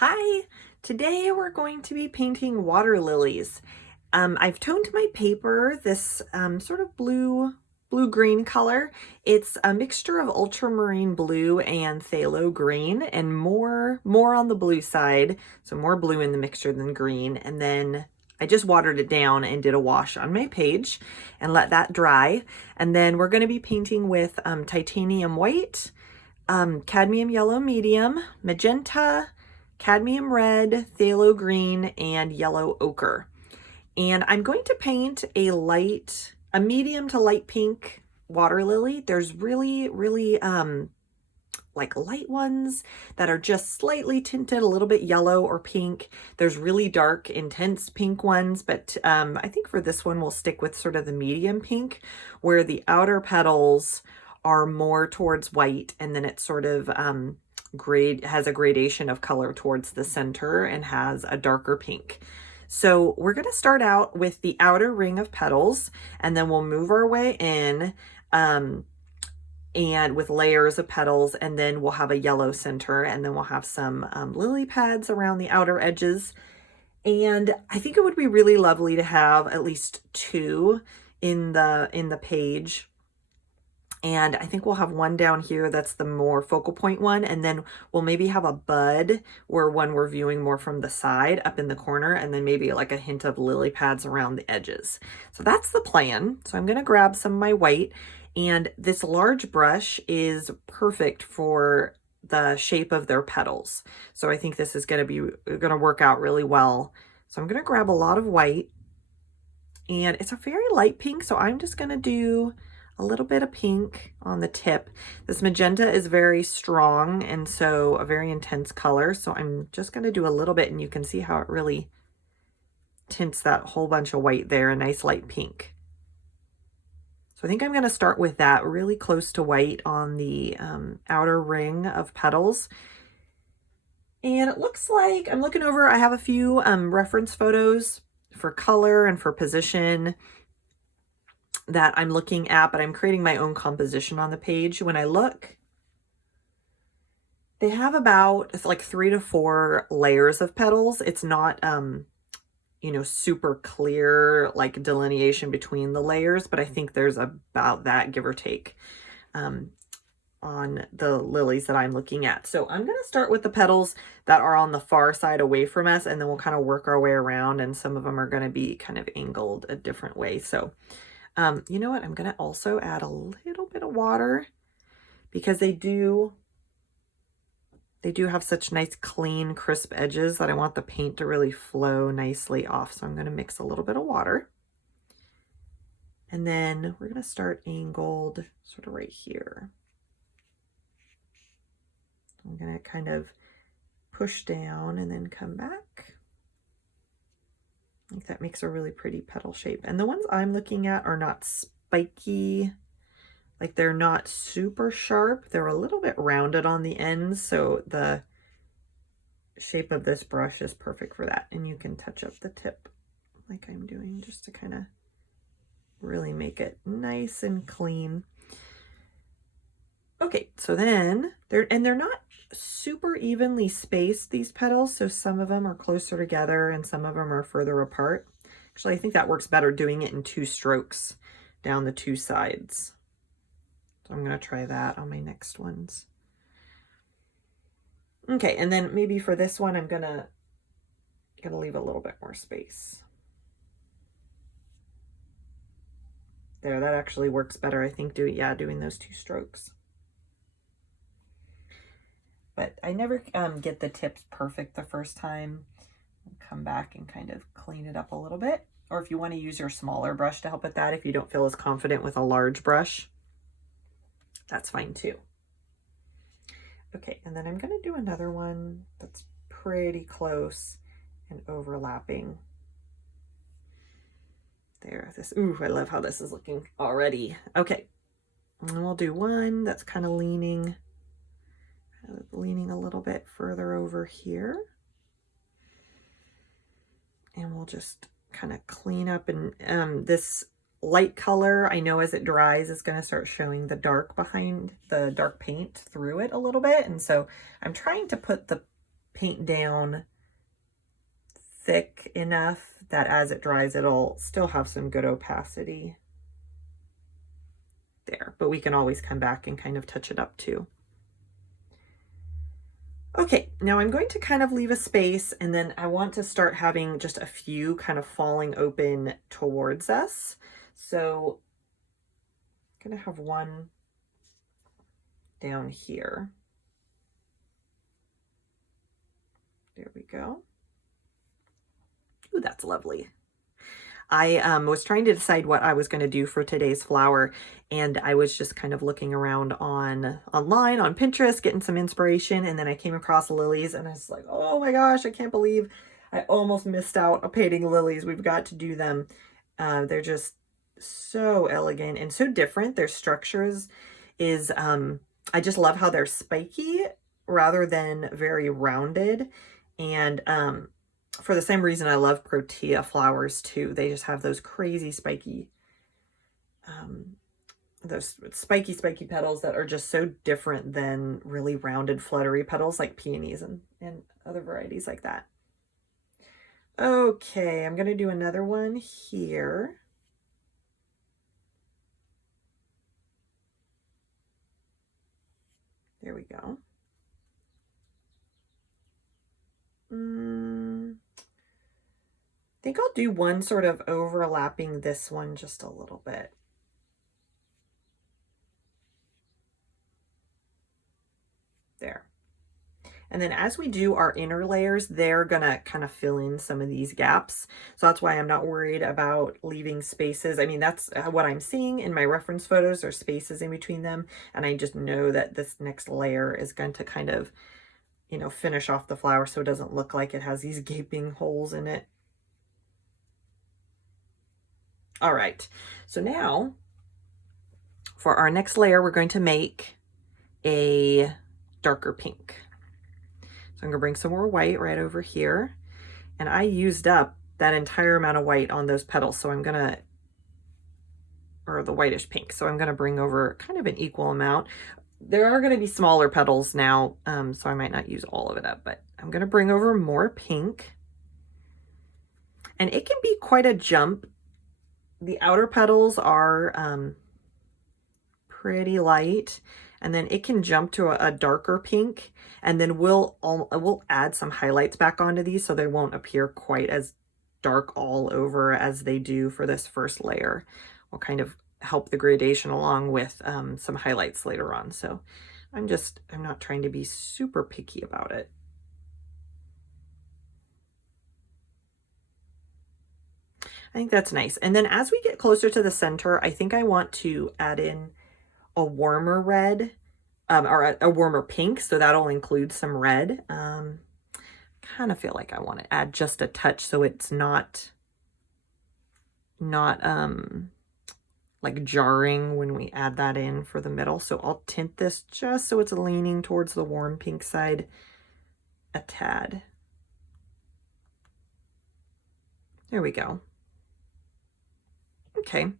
Hi, today we're going to be painting water lilies. I've toned my paper this sort of blue-green color. It's a mixture of ultramarine blue and phthalo green, and more on the blue side, so more blue in the mixture than green. And then I just watered it down and did a wash on my page and let that dry. And then we're going to be painting with titanium white, cadmium yellow medium, magenta, cadmium red, phthalo green, and yellow ochre. And I'm going to paint a medium to light pink water lily. There's really like light ones that are just slightly tinted a little bit yellow or pink. There's really dark, intense pink ones, but I think for this one we'll stick with sort of the medium pink, where the outer petals are more towards white, and then it sort of has a gradation of color towards the center and has a darker pink. So we're going to start out with the outer ring of petals, and then we'll move our way in and with layers of petals, and then we'll have a yellow center, and then we'll have some lily pads around the outer edges. And I think it would be really lovely to have at least two in the page. And I think we'll have one down here that's the more focal point one, and then we'll maybe have a bud or one we're viewing more from the side up in the corner, and then maybe like a hint of lily pads around the edges. So that's the plan. So I'm going to grab some of my white, and this large brush is perfect for the shape of their petals. So I think this is going to work out really well. So I'm going to grab a lot of white, and it's a very light pink, so I'm just going to do a little bit of pink on the tip. This magenta is very strong, and so a very intense color. So I'm just going to do a little bit, and you can see how it really tints that whole bunch of white there, a nice light pink. So I think I'm going to start with that really close to white on the outer ring of petals. And it looks like, I'm looking over, I have a few reference photos for color and for position that I'm looking at, but I'm creating my own composition on the page. When I look, they have about, it's like 3 to 4 layers of petals. It's not, you know, super clear like delineation between the layers, but I think there's about that, give or take, on the lilies that I'm looking at. So I'm going to start with the petals that are on the far side away from us, and then we'll kind of work our way around, and some of them are going to be kind of angled a different way. So you know what? I'm going to also add a little bit of water because they do have such nice, clean, crisp edges that I want the paint to really flow nicely off. So I'm going to mix a little bit of water. And then we're going to start angled sort of right here. I'm going to kind of push down and then come back. I think that makes a really pretty petal shape. And the ones I'm looking at are not spiky, like they're not super sharp. They're a little bit rounded on the ends, so the shape of this brush is perfect for that. And you can touch up the tip like I'm doing just to kind of really make it nice and clean. Okay, so then they're not super evenly spaced, these petals, so some of them are closer together and some of them are further apart. Actually, I think that works better doing it in 2 strokes down the 2 sides. So I'm going to try that on my next ones. Okay, and then maybe for this one I'm gonna leave a little bit more space. There, that actually works better, I think, doing those 2 strokes. But I never get the tips perfect the first time. I'll come back and kind of clean it up a little bit. Or if you want to use your smaller brush to help with that, if you don't feel as confident with a large brush, that's fine too. Okay, and then I'm going to do another one that's pretty close and overlapping. There, ooh, I love how this is looking already. Okay, and we'll do one that's kind of leaning a little bit further over here. And we'll just kind of clean up, and this light color, I know as it dries, is going to start showing the dark behind the dark paint through it a little bit. And so I'm trying to put the paint down thick enough that as it dries, it'll still have some good opacity there, but we can always come back and kind of touch it up too. Okay, now I'm going to kind of leave a space, and then I want to start having just a few kind of falling open towards us. So I'm gonna have one down here. There we go. Ooh, that's lovely. I was trying to decide what I was going to do for today's flower, and I was just kind of looking around online on Pinterest, getting some inspiration, and then I came across lilies, and I was like, oh my gosh, I can't believe I almost missed out on painting lilies. We've got to do them. They're just so elegant and so different. Their structures is, I just love how they're spiky rather than very rounded, and for the same reason I love protea flowers too. They just have those crazy spiky, spiky petals that are just so different than really rounded fluttery petals like peonies and other varieties like that. Okay, I'm going to do another one here. There we go. I think I'll do one sort of overlapping this one just a little bit. There. And then as we do our inner layers, they're gonna kind of fill in some of these gaps. So that's why I'm not worried about leaving spaces. I mean, that's what I'm seeing in my reference photos, are spaces in between them. And I just know that this next layer is going to kind of, you know, finish off the flower so it doesn't look like it has these gaping holes in it. All right, so now for our next layer, we're going to make a darker pink. So I'm gonna bring some more white right over here. And I used up that entire amount of white on those petals. So I'm gonna, or the whitish pink. So I'm gonna bring over kind of an equal amount. There are gonna be smaller petals now, so I might not use all of it up, but I'm gonna bring over more pink. And it can be quite a jump. The outer petals are pretty light, and then it can jump to a darker pink, and then we'll add some highlights back onto these so they won't appear quite as dark all over as they do for this first layer. We'll kind of help the gradation along with some highlights later on. So I'm not trying to be super picky about it. I think that's nice. And then as we get closer to the center, I think I want to add in a warmer red, or a warmer pink, so that'll include some red. Kind of feel like I want to add just a touch so it's not like jarring when we add that in for the middle. So I'll tint this just so it's leaning towards the warm pink side a tad. There we go. Okay.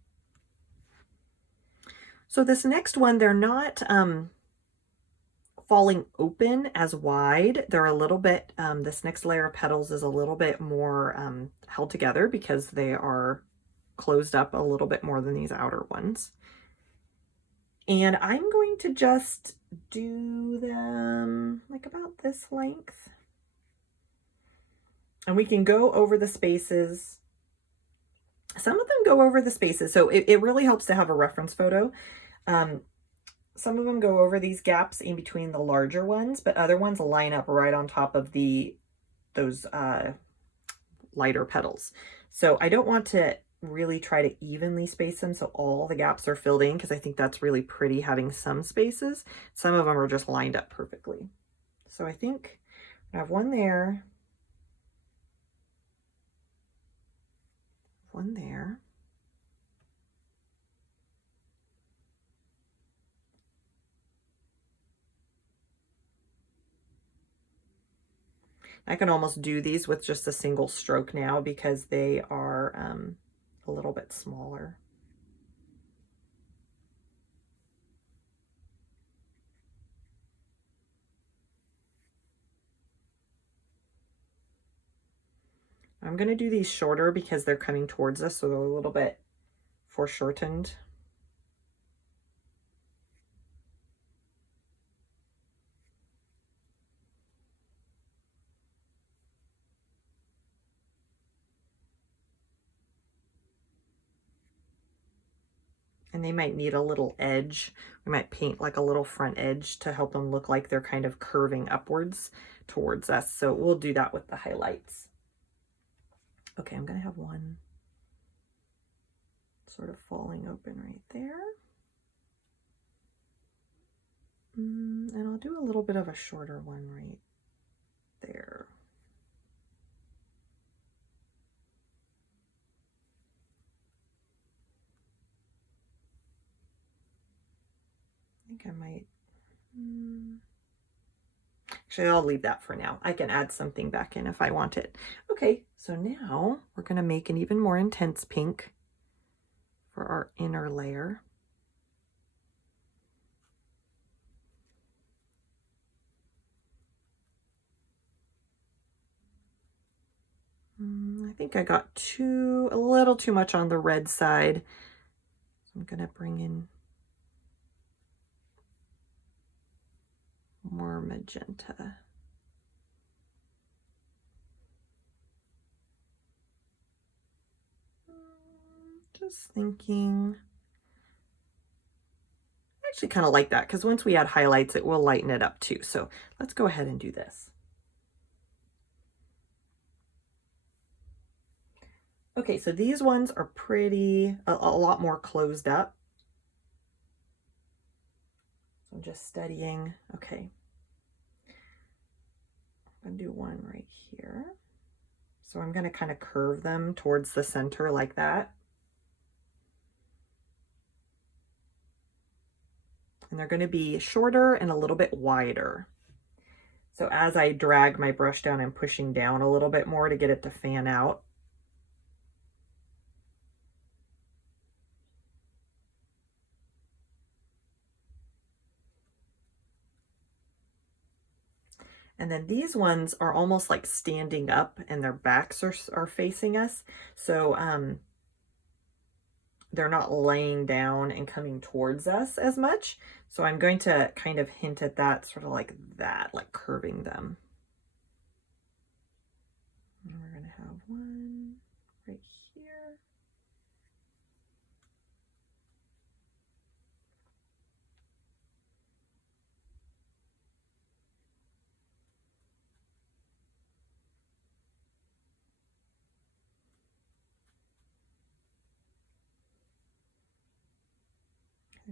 So this next one, they're not falling open as wide. They're a little bit, this next layer of petals is a little bit more held together because they are closed up a little bit more than these outer ones. And I'm going to just do them like about this length. And we can go over the spaces. Some of them go over the spaces, so it really helps to have a reference photo. Some of them go over these gaps in between the larger ones, but other ones line up right on top of those lighter petals. So I don't want to really try to evenly space them so all the gaps are filled in, because I think that's really pretty having some spaces. Some of them are just lined up perfectly. So I think I have one there. One there. I can almost do these with just a single stroke now because they are a little bit smaller. I'm going to do these shorter because they're coming towards us, so they're a little bit foreshortened. And they might need a little edge. We might paint like a little front edge to help them look like they're kind of curving upwards towards us. So we'll do that with the highlights. Okay, I'm gonna have one sort of falling open right there. And I'll do a little bit of a shorter one right there. I think I might, actually I'll leave that for now. I can add something back in if I want it. Okay, so now we're gonna make an even more intense pink for our inner layer. I think I got a little too much on the red side. I'm gonna bring in more magenta. Just thinking, I actually kind of like that because once we add highlights, it will lighten it up too. So let's go ahead and do this. Okay, so these ones are pretty, a lot more closed up. So I'm just studying. Okay. I'm gonna do one right here. So I'm gonna kind of curve them towards the center like that. And they're gonna be shorter and a little bit wider. So as I drag my brush down, I'm pushing down a little bit more to get it to fan out. And then these ones are almost like standing up and their backs are facing us. So they're not laying down and coming towards us as much. So I'm going to kind of hint at that, sort of like that, like curving them. And we're going to have one right here.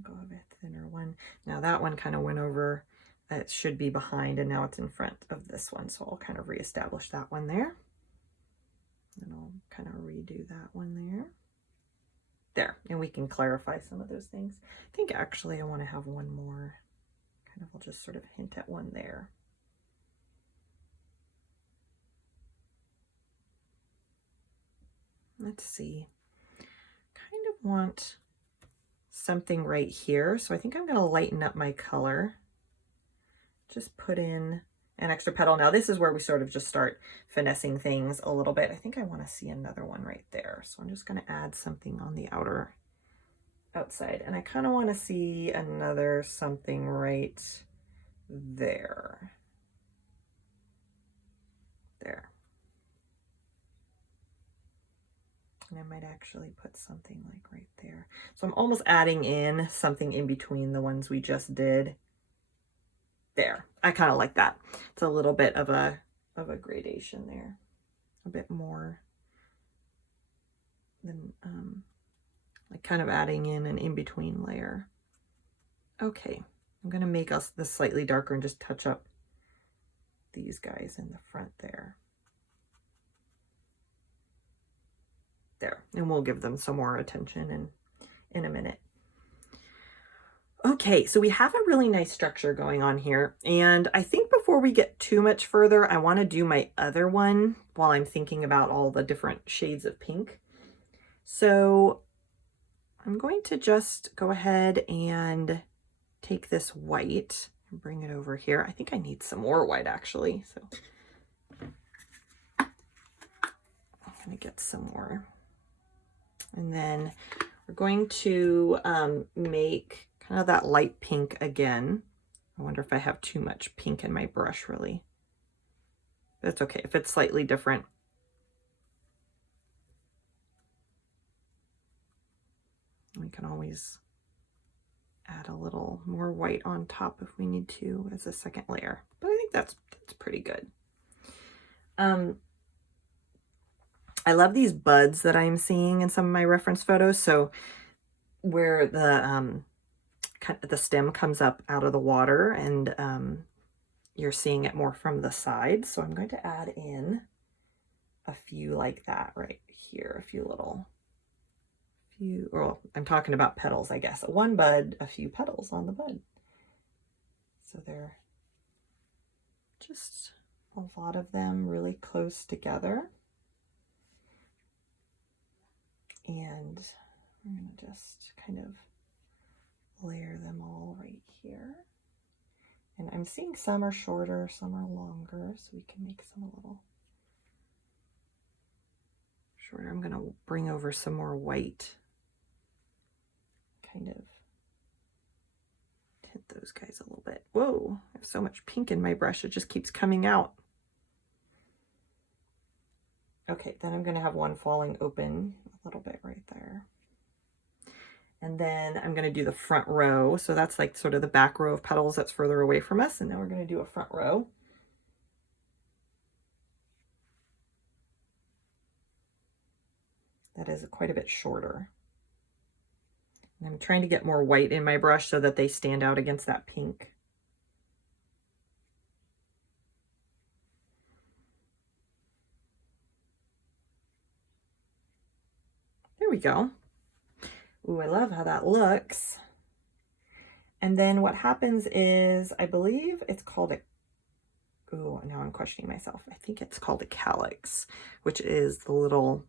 Go a bit thinner one. Now that one kind of went over, it should be behind and now it's in front of this one. So I'll kind of reestablish that one there. And I'll kind of redo that one there. There, and we can clarify some of those things. I think actually I want to have one more. Kind of, I'll just sort of hint at one there. Let's see. Kind of want something right here. So I think I'm going to lighten up my color. Just put in an extra petal. Now this is where we sort of just start finessing things a little bit. I think I want to see another one right there. So I'm just going to add something on the outside. And I kind of want to see another something right there. There. And I might actually put something like right there. So I'm almost adding in something in between the ones we just did. There. I kind of like that. It's a little bit of a gradation there. A bit more than like kind of adding in an in-between layer. Okay. I'm going to make us this slightly darker and just touch up these guys in the front there. There, and we'll give them some more attention in a minute. Okay, so we have a really nice structure going on here, and I think before we get too much further, I want to do my other one while I'm thinking about all the different shades of pink. So I'm going to just go ahead and take this white and bring it over here. I think I need some more white actually, so kind of get some more. And then we're going to make kind of that light pink again. I wonder if I have too much pink in my brush, really. That's okay if it's slightly different. We can always add a little more white on top if we need to as a second layer. But I think that's pretty good. I love these buds that I'm seeing in some of my reference photos. So where the stem comes up out of the water, and you're seeing it more from the side. So I'm going to add in a few like that right here, a few, well, I'm talking about petals, I guess. One bud, a few petals on the bud. So they're just a lot of them really close together. And I'm going to just kind of layer them all right here. And I'm seeing some are shorter, some are longer, so we can make some a little shorter. I'm going to bring over some more white, kind of tint those guys a little bit. Whoa, I have so much pink in my brush, it just keeps coming out. Okay, then I'm going to have one falling open a little bit right there. And then I'm going to do the front row. So that's like sort of the back row of petals that's further away from us. And now we're going to do a front row. That is quite a bit shorter. And I'm trying to get more white in my brush so that they stand out against that pink. There we go. Ooh, I love how that looks. And then what happens is, I believe it's called a, ooh, now I'm questioning myself. I think it's called a calyx, which is the little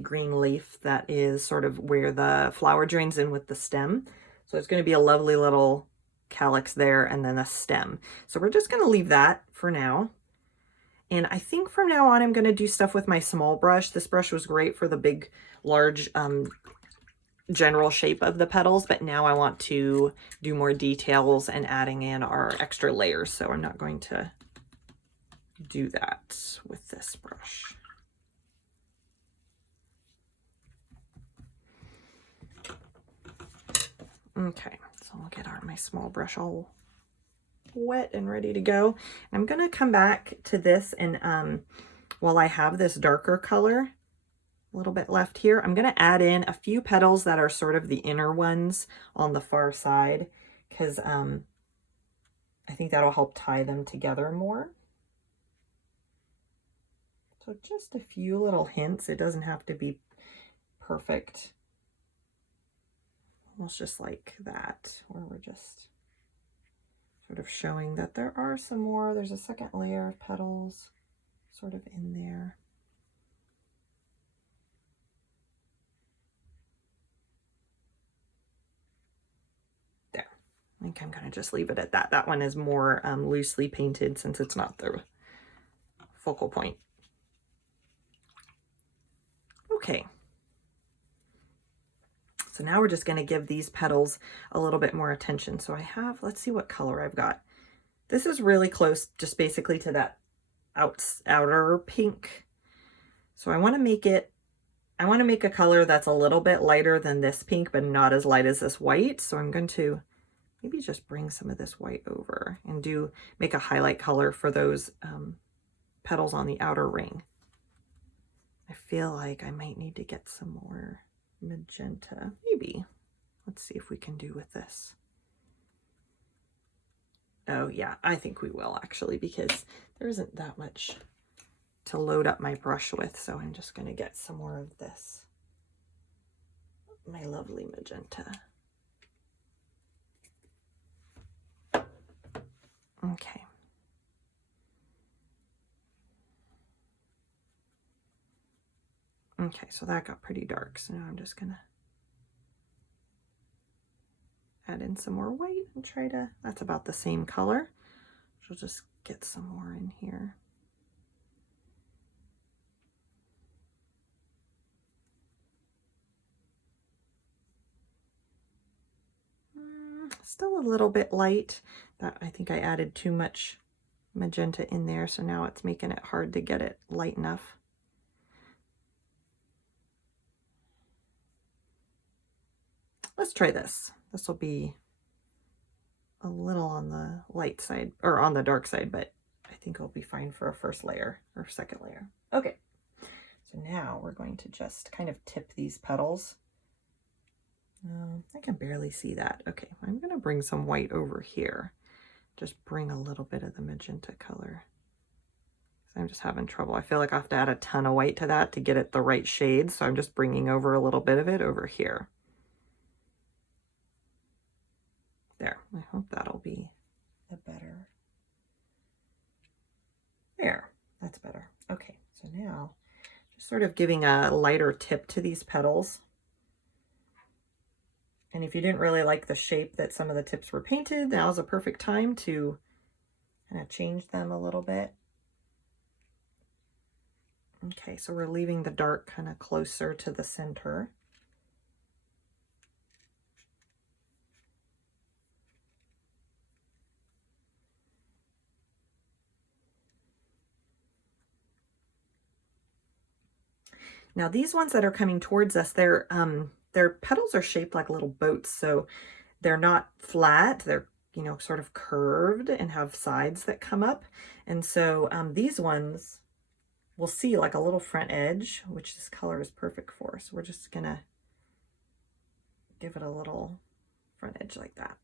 green leaf that is sort of where the flower joins in with the stem. So it's going to be a lovely little calyx there and then a stem. So we're just going to leave that for now. And I think from now on, I'm going to do stuff with my small brush. This brush was great for the big, large, general shape of the petals, but now I want to do more details and adding in our extra layers. So I'm not going to do that with this brush. Okay, so I'll get my small brush all wet and ready to go. I'm going to come back to this, and while I have this darker color, a little bit left here, I'm going to add in a few petals that are sort of the inner ones on the far side, because I think that'll help tie them together more. So just a few little hints. It doesn't have to be perfect. Almost just like that, where we're just sort of showing that there are some more. There's a second layer of petals sort of in there. There. I think I'm going to just leave it at that. That one is more loosely painted since it's not the focal point. Okay. So now we're just going to give these petals a little bit more attention. So I have, let's see what color I've got. This is really close, just basically to that outer pink. So I want to make a color that's a little bit lighter than this pink, but not as light as this white. So I'm going to maybe just bring some of this white over and make a highlight color for those petals on the outer ring. I feel like I might need to get some more magenta, maybe. Let's see if we can do with this. Oh yeah, I think we will actually, because there isn't that much to load up my brush with, so I'm just going to get some more of this, my lovely magenta. Okay. Okay, so that got pretty dark, so now I'm just gonna add in some more white and try to, that's about the same color. She'll just get some more in here. little bit light. That I think I added too much magenta in there, so now it's making it hard to get it light enough. Let's try this. This will be a little on the light side, or on the dark side, but I think it'll be fine for a first layer or second layer. Okay, so now we're going to just kind of tip these petals. I can barely see that. Okay, I'm gonna bring some white over here. Just bring a little bit of the magenta color. I'm just having trouble. I feel like I have to add a ton of white to that to get it the right shade, so I'm just bringing over a little bit of it over here. There, I hope that'll be a better, there, that's better. Okay, so now just sort of giving a lighter tip to these petals. And if you didn't really like the shape that some of the tips were painted, now's a perfect time to kind of change them a little bit. Okay, so we're leaving the dark kind of closer to the center. Now these ones that are coming towards us, their petals are shaped like little boats, so they're not flat, they're, you know, sort of curved and have sides that come up. And so these ones we'll see like a little front edge, which this color is perfect for. So we're just gonna give it a little front edge like that.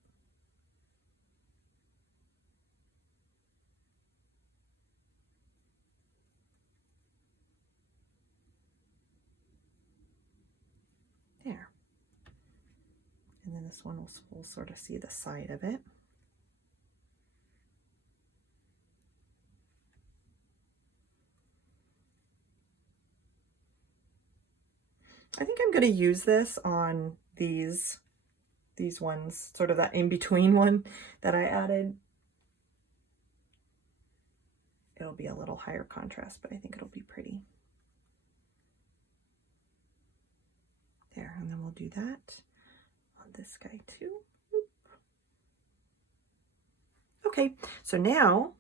There. And then this one we'll sort of see the side of it. I think I'm going to use this on these ones, sort of that in-between one that I added. It'll be a little higher contrast, but I think it'll be pretty. There, and then we'll do that on this guy too. Okay, so now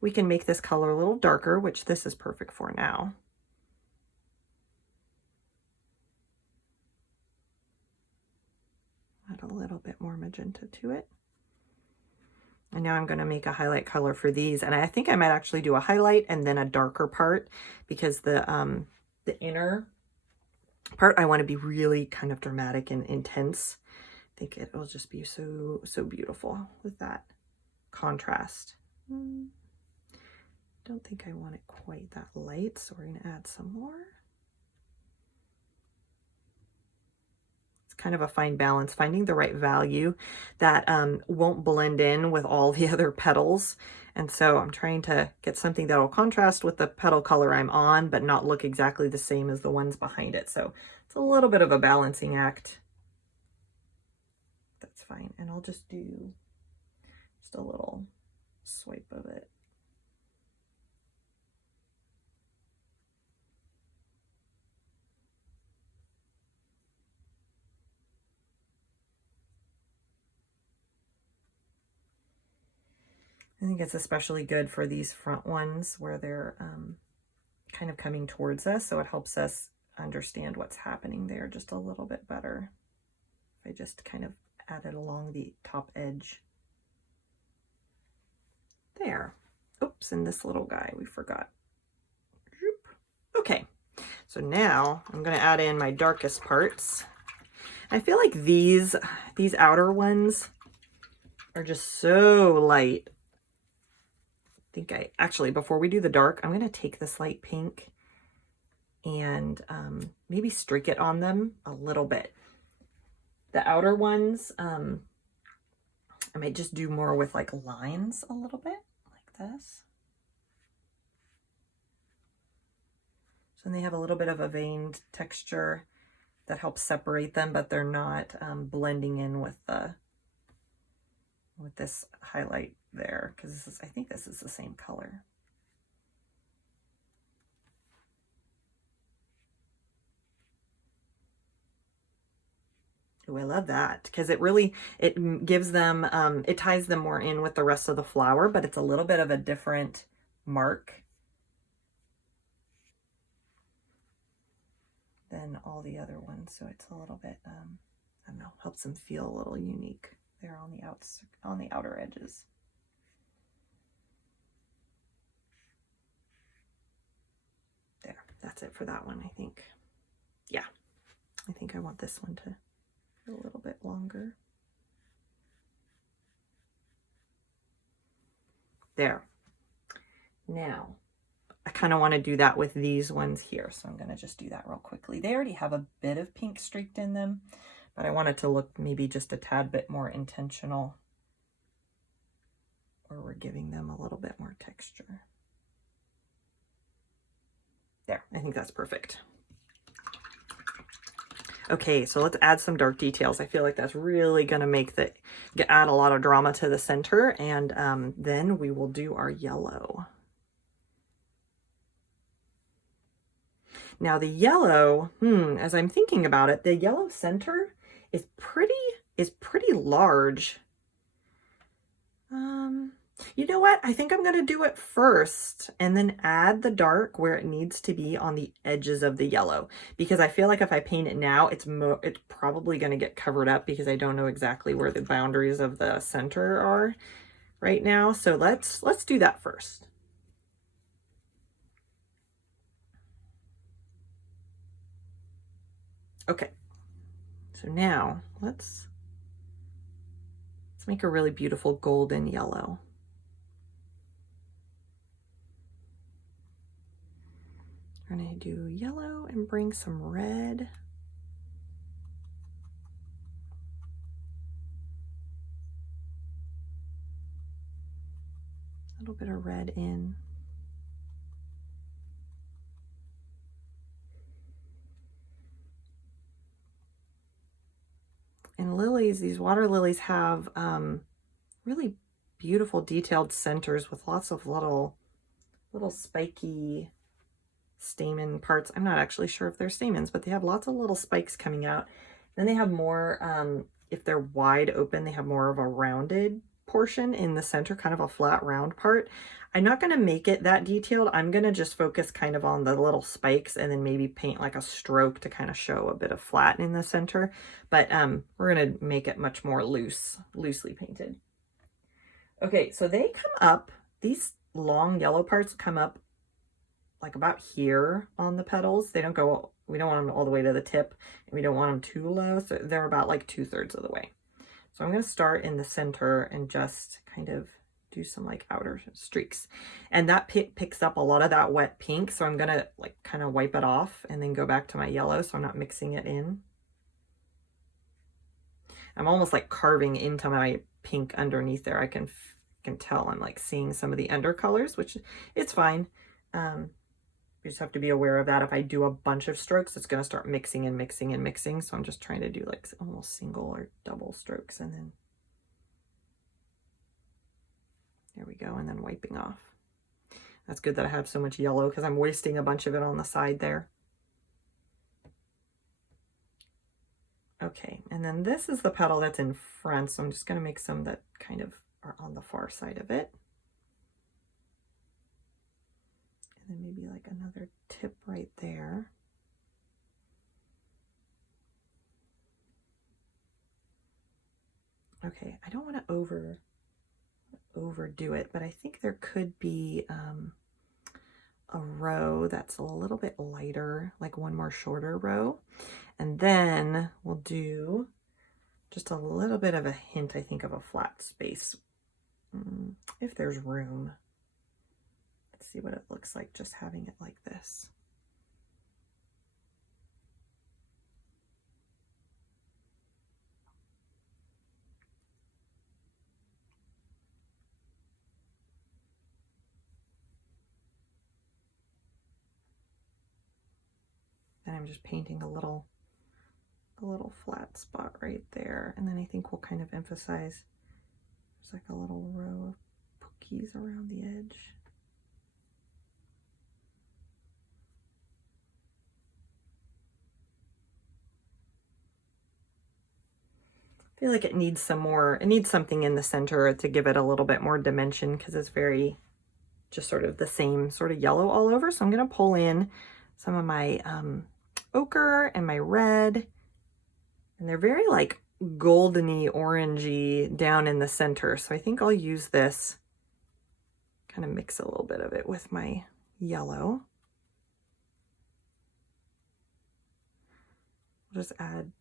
we can make this color a little darker, which this is perfect for now. Add a little bit more magenta to it. And now I'm going to make a highlight color for these. And I think I might actually do a highlight and then a darker part, because the inner part I want to be really kind of dramatic and intense. I think it will just be so beautiful with that contrast. Don't think I want it quite that light, so we're going to add some more. Kind of a fine balance, finding the right value that won't blend in with all the other petals. And so I'm trying to get something that will contrast with the petal color I'm on, but not look exactly the same as the ones behind it. So it's a little bit of a balancing act. That's fine. And I'll just do just a little swipe of it. I think it's especially good for these front ones where they're kind of coming towards us, so it helps us understand what's happening there just a little bit better. If I just kind of add it along the top edge. There. Oops, and this little guy we forgot. Okay, so now I'm going to add in my darkest parts. I feel like these outer ones are just so light. Think I actually, before we do the dark, I'm going to take this light pink and maybe streak it on them a little bit. The outer ones, I might just do more with like lines a little bit like this. So they have a little bit of a veined texture that helps separate them, but they're not blending in with this highlight there, because I think this is the same color. Oh, I love that because it gives them, it ties them more in with the rest of the flower, but it's a little bit of a different mark than all the other ones. So it's a little bit, I don't know, helps them feel a little unique there on the outer edges. There, that's it for that one, I think. Yeah, I think I want this one to be a little bit longer. There. Now, I kind of want to do that with these ones here, so I'm going to just do that real quickly. They already have a bit of pink streaked in them, but I want it to look maybe just a tad bit more intentional, or we're giving them a little bit more texture. There, I think that's perfect. Okay, so let's add some dark details. I feel like that's really going to make add a lot of drama to the center, and then we will do our yellow. Now the yellow, as I'm thinking about it, the yellow center is pretty large. You know what? I think I'm going to do it first and then add the dark where it needs to be on the edges of the yellow, because I feel like if I paint it now, it's probably going to get covered up because I don't know exactly where the boundaries of the center are right now. So let's do that first. Okay. So now let's make a really beautiful golden yellow. We're going to do yellow and bring some red. A little bit of red in. And lilies, these water lilies have really beautiful detailed centers with lots of little spiky stamen parts. I'm not actually sure if they're stamens, but they have lots of little spikes coming out. Then they have more, if they're wide open, they have more of a rounded portion in the center, kind of a flat round part. I'm not going to make it that detailed. I'm going to just focus kind of on the little spikes and then maybe paint like a stroke to kind of show a bit of flat in the center. But we're going to make it much more loosely painted. Okay, so they come up, these long yellow parts come up like about here on the petals. They don't go, we don't want them all the way to the tip, and we don't want them too low, so they're about like 2/3 of the way. So I'm going to start in the center and just kind of do some like outer streaks, and that picks up a lot of that wet pink, so I'm going to like kind of wipe it off and then go back to my yellow so I'm not mixing it in. I'm almost like carving into my pink underneath there. I can tell I'm like seeing some of the undercolors, which it's fine. You just have to be aware of that. If I do a bunch of strokes, it's going to start mixing and mixing and mixing. So I'm just trying to do like almost single or double strokes, and then there we go, and then wiping off. That's good that I have so much yellow because I'm wasting a bunch of it on the side there. Okay, and then this is the petal that's in front, so I'm just going to make some that kind of are on the far side of it. And then maybe like another tip right there. Okay, I don't want to overdo it, but I think there could be a row that's a little bit lighter, like one more shorter row. And then we'll do just a little bit of a hint, I think, of a flat space, if there's room. Let's see what it looks like just having it like this. And I'm just painting a little flat spot right there. And then I think we'll kind of emphasize, there's like a little row of cookies around the edge. feel like it needs some more, it needs something in the center to give it a little bit more dimension because it's very just sort of the same sort of yellow all over. So I'm going to pull in some of my ochre and my red, and they're very like goldeny orangey down in the center. So I think I'll use this, kind of mix a little bit of it with my yellow. Just add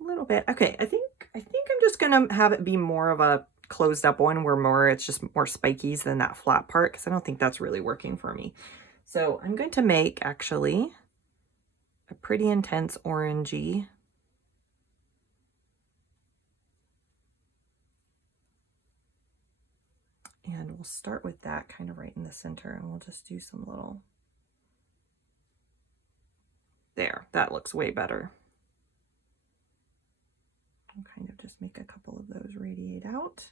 a little bit. Okay, I think I'm just gonna have it be more of a closed up one where it's just more spikies than that flat part, because I don't think that's really working for me. So I'm going to make actually a pretty intense orangey. And we'll start with that kind of right in the center, and we'll just do some little, there, that looks way better. I'll kind of just make a couple of those radiate out.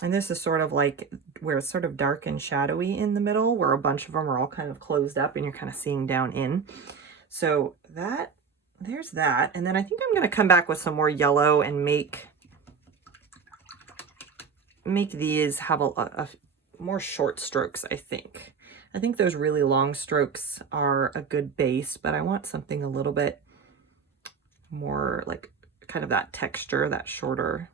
And this is sort of like where it's sort of dark and shadowy in the middle, where a bunch of them are all kind of closed up and you're kind of seeing down in. So that, there's that. And then I think I'm going to come back with some more yellow and make these have a more short strokes, I think. I think those really long strokes are a good base, but I want something a little bit more like kind of that texture, that shorter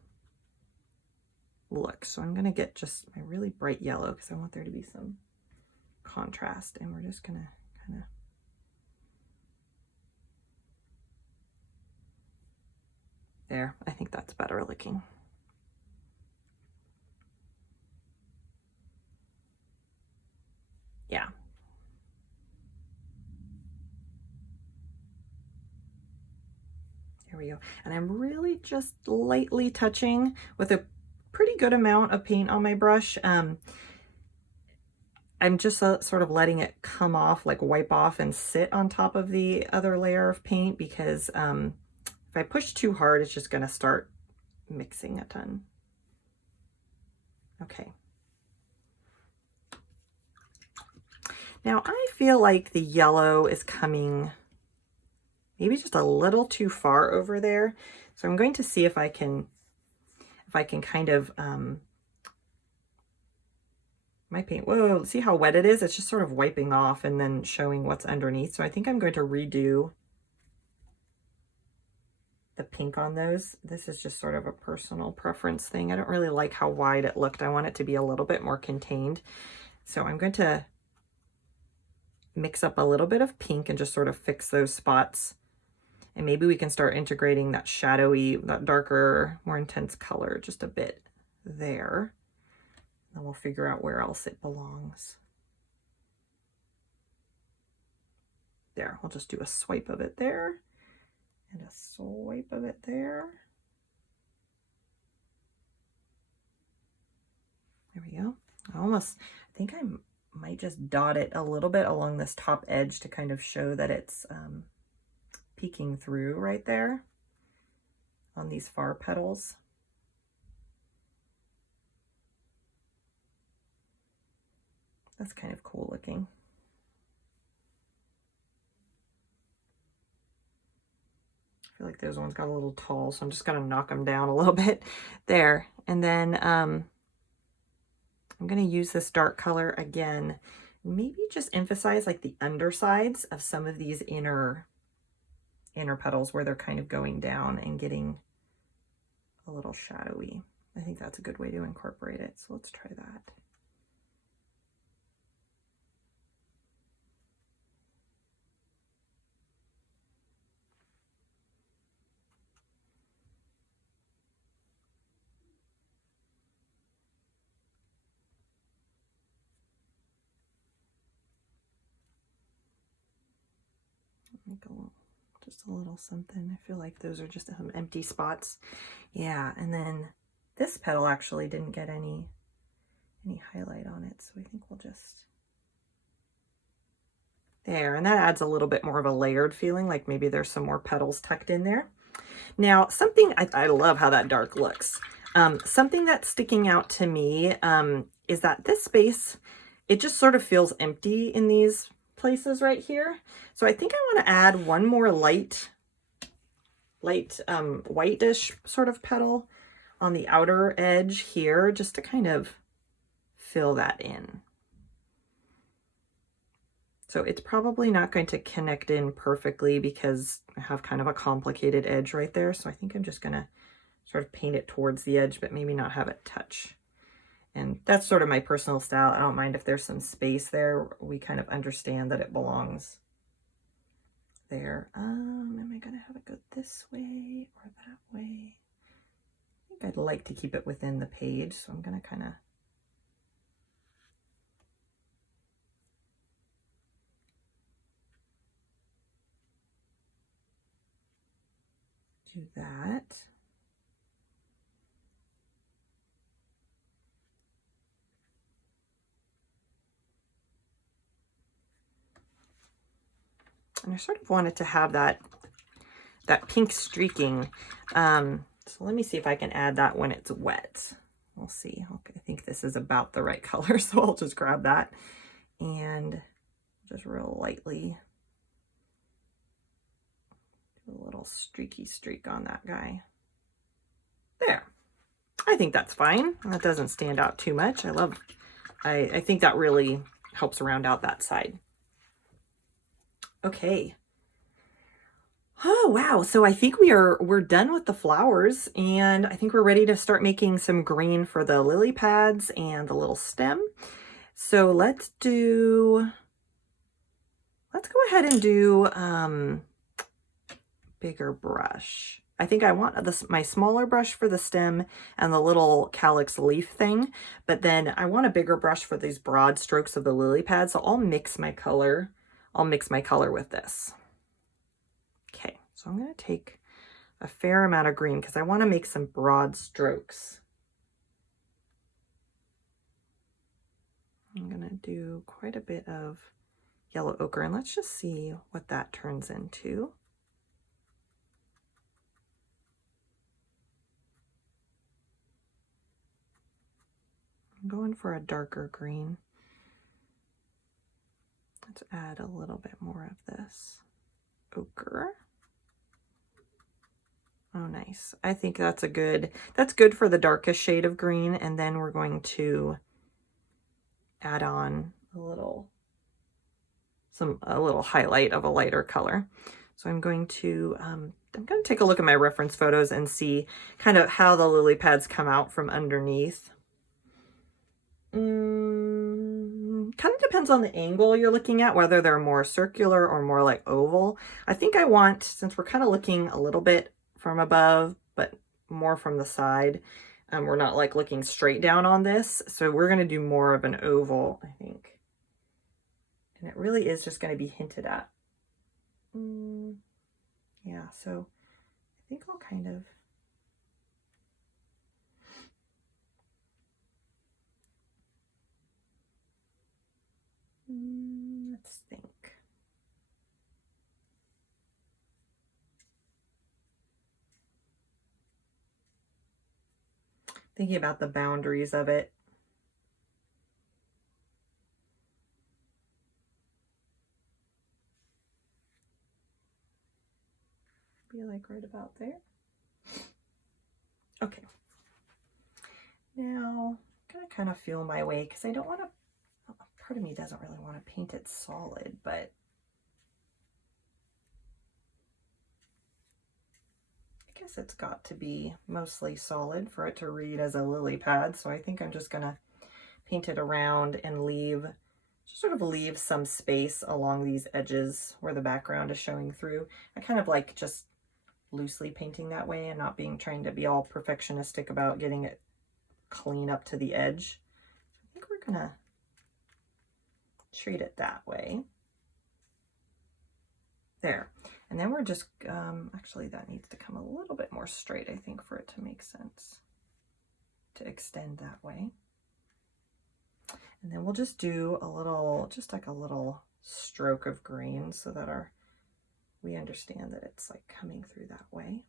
look. So I'm going to get just my really bright yellow because I want there to be some contrast, and we're just going to kind of there. I think that's better looking. Yeah. There we go. And I'm really just lightly touching with a pretty good amount of paint on my brush. I'm just sort of letting it come off, like wipe off and sit on top of the other layer of paint, because if I push too hard, it's just going to start mixing a ton. Okay. Now I feel like the yellow is coming maybe just a little too far over there. So I'm going to see if I can kind of, my paint, whoa, see how wet it is? It's just sort of wiping off and then showing what's underneath. So I think I'm going to redo the pink on those. This is just sort of a personal preference thing. I don't really like how wide it looked. I want it to be a little bit more contained. So I'm going to mix up a little bit of pink and just sort of fix those spots. And maybe we can start integrating that shadowy, that darker, more intense color just a bit there. And we'll figure out where else it belongs. There, we'll just do a swipe of it there and a swipe of it there. There we go. I think I might just dot it a little bit along this top edge to kind of show that it's peeking through right there on these far petals. That's kind of cool looking. I feel like those ones got a little tall, so I'm just going to knock them down a little bit there. And then I'm going to use this dark color again, maybe just emphasize like the undersides of some of these inner petals where they're kind of going down and getting a little shadowy. I think that's a good way to incorporate it. So let's try that. Make just a little something. I feel like those are just some empty spots. Yeah, and then this petal actually didn't get any highlight on it, so I think we'll just there, and that adds a little bit more of a layered feeling, like maybe there's some more petals tucked in there. Now, something I love how that dark looks. Something that's sticking out to me is that this space, it just sort of feels empty in these places right here. So I think I want to add one more light whitish sort of petal on the outer edge here, just to kind of fill that in. So it's probably not going to connect in perfectly because I have kind of a complicated edge right there. So I think I'm just gonna sort of paint it towards the edge, but maybe not have it touch. And that's sort of my personal style. I don't mind if there's some space there. We kind of understand that it belongs there. Am I gonna have it go this way or that way? I think I'd like to keep it within the page, so I'm gonna kind of do that. And I sort of wanted to have that pink streaking. So let me see if I can add that when it's wet. We'll see. Okay, I think this is about the right color, so I'll just grab that and just real lightly do a little streaky streak on that guy. There. I think that's fine. That doesn't stand out too much. I think that really helps round out that side. Okay. Oh, wow. So I think we're done with the flowers, and I think we're ready to start making some green for the lily pads and the little stem. So let's go ahead and do bigger brush. I think I want my smaller brush for the stem and the little calyx leaf thing, but then I want a bigger brush for these broad strokes of the lily pad. So I'll mix my color. I'll mix my color with this. Okay, so I'm going to take a fair amount of green because I want to make some broad strokes. I'm going to do quite a bit of yellow ochre, and let's just see what that turns into. I'm going for a darker green. Let's add a little bit more of this ochre. Oh, nice. I think that's good for the darkest shade of green. And then we're going to add on a little highlight of a lighter color. So I'm going to take a look at my reference photos and see kind of how the lily pads come out from underneath. Kind of depends on the angle you're looking at, whether they're more circular or more like oval. I think I want, since we're kind of looking a little bit from above, but more from the side, we're not like looking straight down on this. So we're going to do more of an oval, I think. And it really is just going to be hinted at. Yeah, so I think I'll kind of let's think. Thinking about the boundaries of it. Be like right about there. Okay. Now, I'm gonna kind of feel my way because I don't want to, part of me doesn't really want to paint it solid, but I guess it's got to be mostly solid for it to read as a lily pad. So I think I'm just gonna paint it around and sort of leave some space along these edges where the background is showing through. I kind of like just loosely painting that way and not trying to be all perfectionistic about getting it clean up to the edge. I think we're gonna treat it that way. There. And then we're just, actually that needs to come a little bit more straight, I think, for it to make sense to extend that way. And then we'll just do just like a little stroke of green so that we understand that it's like coming through that way.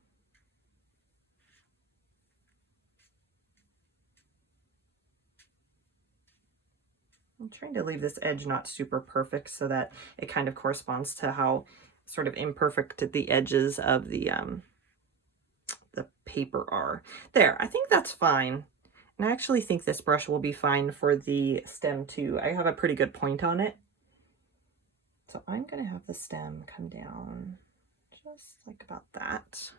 I'm trying to leave this edge not super perfect so that it kind of corresponds to how sort of imperfect the edges of the paper are. There, I think that's fine. And I actually think this brush will be fine for the stem too. I have a pretty good point on it. So I'm going to have the stem come down just like about that.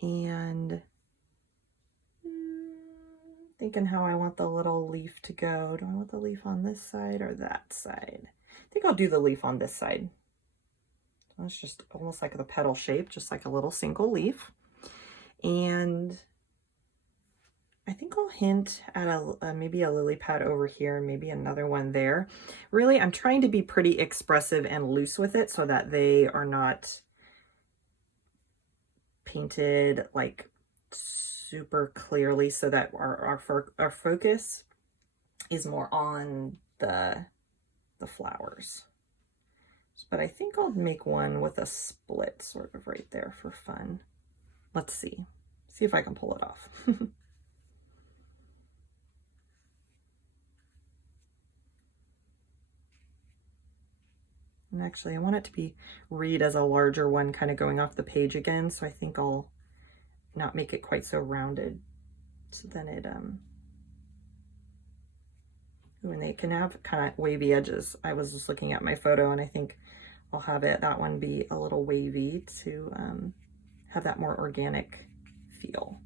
And thinking how I want the little leaf to go. Do I want the leaf on this side or that side? I think I'll do the leaf on this side. So it's just almost like the petal shape, just like a little single leaf. And I think I'll hint at maybe a lily pad over here, maybe another one there. Really, I'm trying to be pretty expressive and loose with it so that they are not painted like super clearly, so that our focus is more on the flowers. But I think I'll make one with a split sort of right there for fun. Let's see if I can pull it off. And actually I want it to read as a larger one kind of going off the page again, so I think I'll not make it quite so rounded. So then it when they can have kind of wavy edges. I was just looking at my photo and I think I'll have that one be a little wavy to have that more organic feel.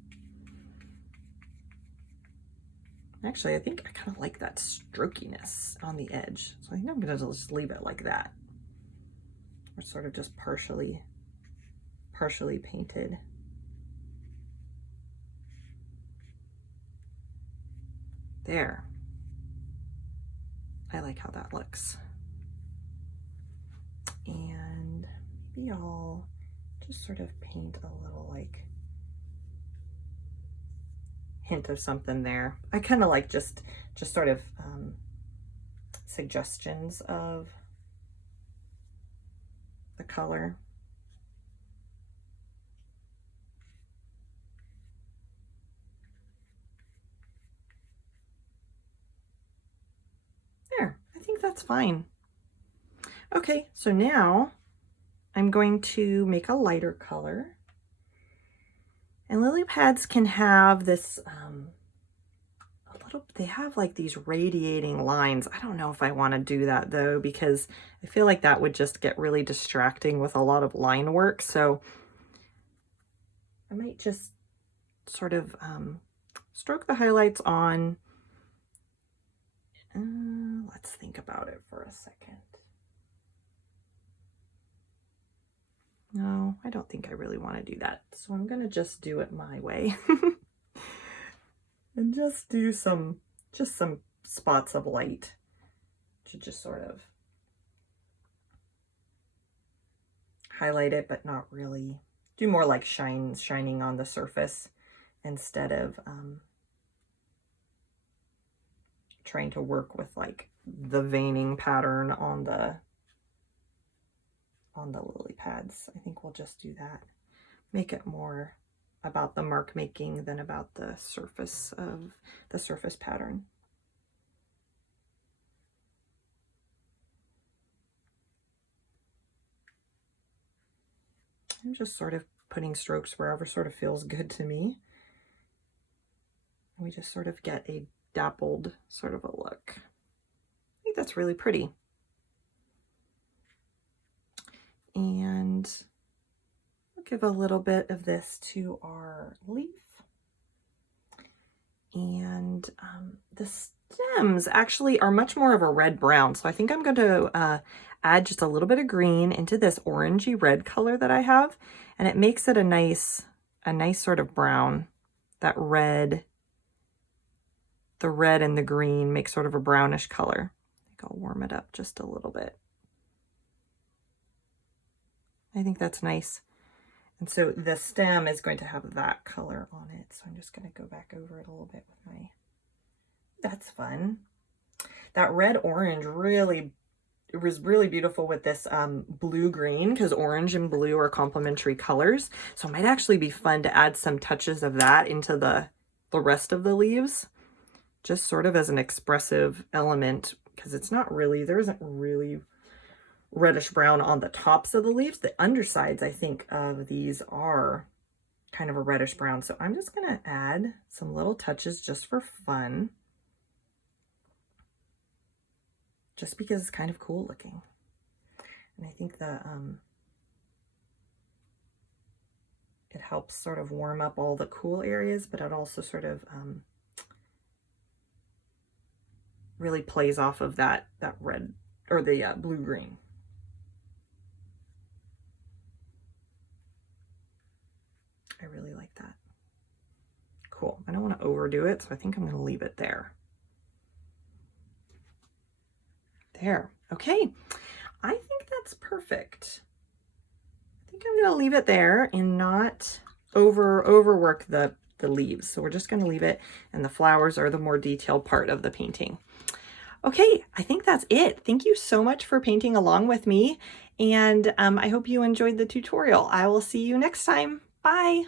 Actually, I think I kind of like that strokiness on the edge. So I think I'm gonna just leave it like that. Or sort of just partially painted. There. I like how that looks. And maybe I'll just sort of paint a little like hint of something there. I kind of like just sort of suggestions of the color. There, I think that's fine. Okay, so now I'm going to make a lighter color. And lily pads can have this, they have like these radiating lines. I don't know if I want to do that though, because I feel like that would just get really distracting with a lot of line work. So I might just sort of stroke the highlights on. Let's think about it for a second. No, I don't think I really want to do that. So I'm going to just do it my way. And just do some spots of light to just sort of highlight it, but not really. Do more like shining on the surface instead of trying to work with like the veining pattern on the lily pads. I think we'll just do that. Make it more about the mark making than about the surface pattern. I'm just sort of putting strokes wherever sort of feels good to me. We just sort of get a dappled sort of a look. I think that's really pretty. And we'll give a little bit of this to our leaf. And the stems actually are much more of a red brown. So I think I'm going to add just a little bit of green into this orangey red color that I have. And it makes it a nice sort of brown. That red, the red and the green make sort of a brownish color. I think I'll warm it up just a little bit. I think that's nice. And so the stem is going to have that color on it. So I'm just going to go back over it a little bit with my, that's fun. That red orange really it was really beautiful with this blue-green, because orange and blue are complementary colors. So it might actually be fun to add some touches of that into the rest of the leaves, just sort of as an expressive element, because it's not really, there isn't really reddish brown on the tops of the leaves. The undersides, I think, of these are kind of a reddish brown. So I'm just going to add some little touches just for fun, just because it's kind of cool looking. And I think the it helps sort of warm up all the cool areas, but it also sort of really plays off of that red, or the blue-green. I really like that. Cool. I don't want to overdo it, so I think I'm going to leave it there. There. Okay. I think that's perfect. I think I'm going to leave it there and not overwork the leaves. So we're just going to leave it, and the flowers are the more detailed part of the painting. Okay, I think that's it. Thank you so much for painting along with me, and I hope you enjoyed the tutorial. I will see you next time. Bye.